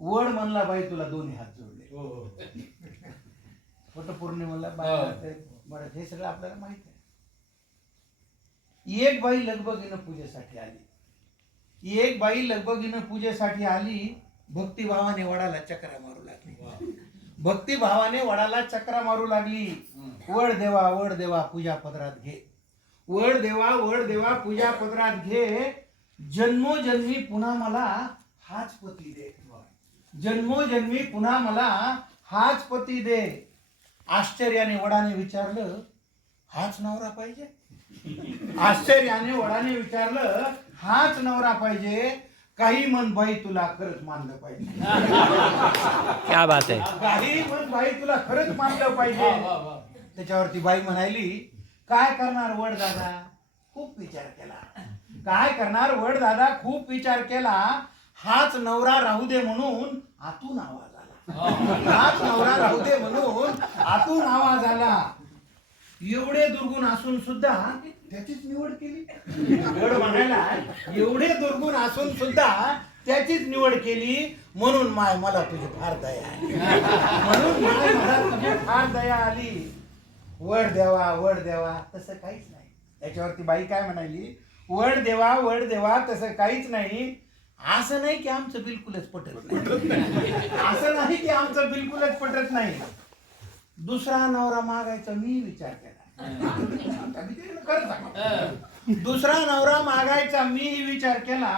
वड म्हणला बाई तुला दोन्ही हात जोडले. हो, हो. वटपौर्णिमेला हो. बरं हे सगळं आपल्याला माहीत आहे. एक बाई लगबगीनं पूजेसाठी आली. एक बाई लगबगीनं पूजेसाठी आली भक्तिभावाने वडाला चक्रा मारू लागली. भक्तिभावाने वडाला चक्रा मारू लागली. वड देवा वड देवा पूजा पदरात घे. वड देवा वड देवा पूजा पदरात घे. जन्मोजन्मी पुन्हा मला हाच पती दे जन्मोजन्मी पुन्हा मला हाच पती दे. आश्चर्याने वडाने विचारलं हाच नवरा पाहिजे? आश्चर्याने वडाने विचारलं हाच नवरा पाहिजे? काही मन बाई तुला खरंच मानलं पाहिजे. क्या बात है काही मन बाई तुला खरंच मानलं पाहिजे. त्याच्यावरती बाई म्हणाली काय करणार वड दादा? खूप विचार केला. काय करणार वड दादा? खूप विचार केला. हाच नवरा राहू दे म्हणून आतून आवाज आला. हाच नवरा राहू दे म्हणून आतून आवाज आला. एवढे दुर्गुण असून सुद्धा त्याचीच निवड केली. वड म्हणायला. एवढे दुर्गुण असून सुद्धा त्याचीच निवड केली. म्हणून माय मला तुझी फार दया आली. म्हणून माय मला तुझी फार दया आली. वड देवा वड देवा तसं काहीच नाही. त्याच्यावरती बाई काय म्हणाली? वड देवा वड देवा तसं काहीच नाही. असं नाही की आमचं बिलकुलच पटत नाही. असं नाही की आमचं बिलकुलच पटत नाही. दुसरा नवरा मागायचा मी विचार केला. दुसरा नवरा मागायचा मी विचार केला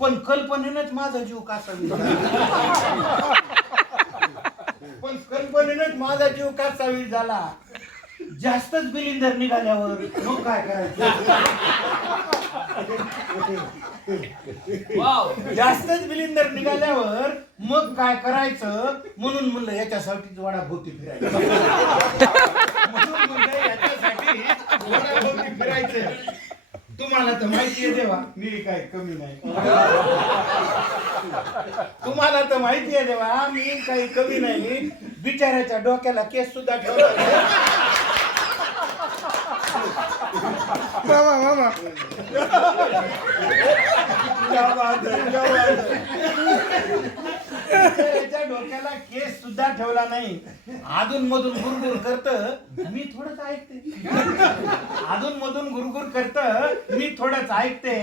पण कल्पनेनंच माझा जीव कासा पण कल्पनेनंच माझा जीव कासा झाला. जास्तच बिलिंदर निघाल्यावर मग काय करायचं? वाव. जास्तच बिलिंदर निघाल्यावर मग काय करायचं? म्हणून म्हणलं याच्यासाठीच वडाभोवती फिरायचं. म्हणून म्हणलं याच्यासाठी फिरायचं. तुम्हाला तर माहिती आहे देवा मी काय कमी नाही. तुम्हाला तर माहिती आहे देवा मी काही कमी नाही. बिचाऱ्याच्या डोक्याला केस सुद्धा ठेवला क्या बात है, डोक्याला केस सुद्धा ठेवला नाही. अधून मधून गुरगुर करत मी थोडंच ऐकते. अधून मधून गुरगुर करत मी थोडंच ऐकते.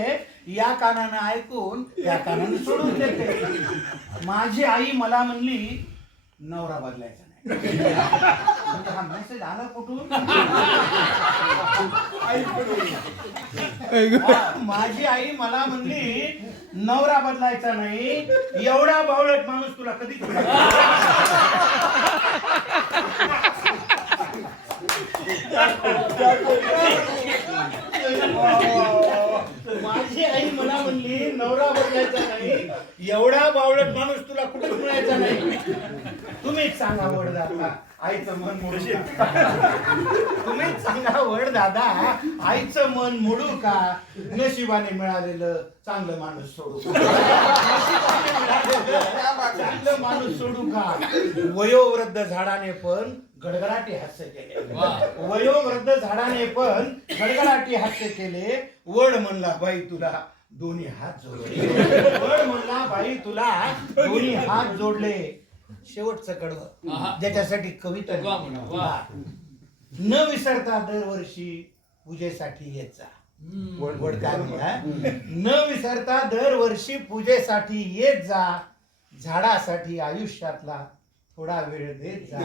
या कानानं ऐकून या कानानं सोडून देते. माझी आई मला म्हणली नवरा बदलायचा नाही. म्हणजे हा मेसेज आला कुठून? माझी आई मला म्हणली नवरा बदलायचा नाही एवढा बावळट माणूस तुला कधी माझी आई मला म्हणली नवरा बदलायचा नाही एवढा बावळट माणूस कुठे मिळायचा नाही. तुम्हीच सांगा वड दादा. आईचं मन मोडू का? तुम्हीच सांगा वड दादा. आईचं मन मोडू का? नशिबाने मिळालेलं चांगलं माणूस सोडू का? नशिबाने मिळालेलं चांगलं माणूस सोडू का? वयोवृद्ध झाडाने पण गडगडाटी हास्य केले. वयोवृद्ध झाडाने पण गडगडाटी हास्य केले. वड म्हणला बाई तुला दोन्ही हात जोडले. म्हणला भाई तुला दोन्ही हात जोडले. शेवटचं कडव ज्याच्यासाठी कविता न विसरता दरवर्षी पूजेसाठी येत जा. न विसरता दरवर्षी पूजेसाठी येत जा. झाडासाठी आयुष्यातला थोडा वेळ देत जा.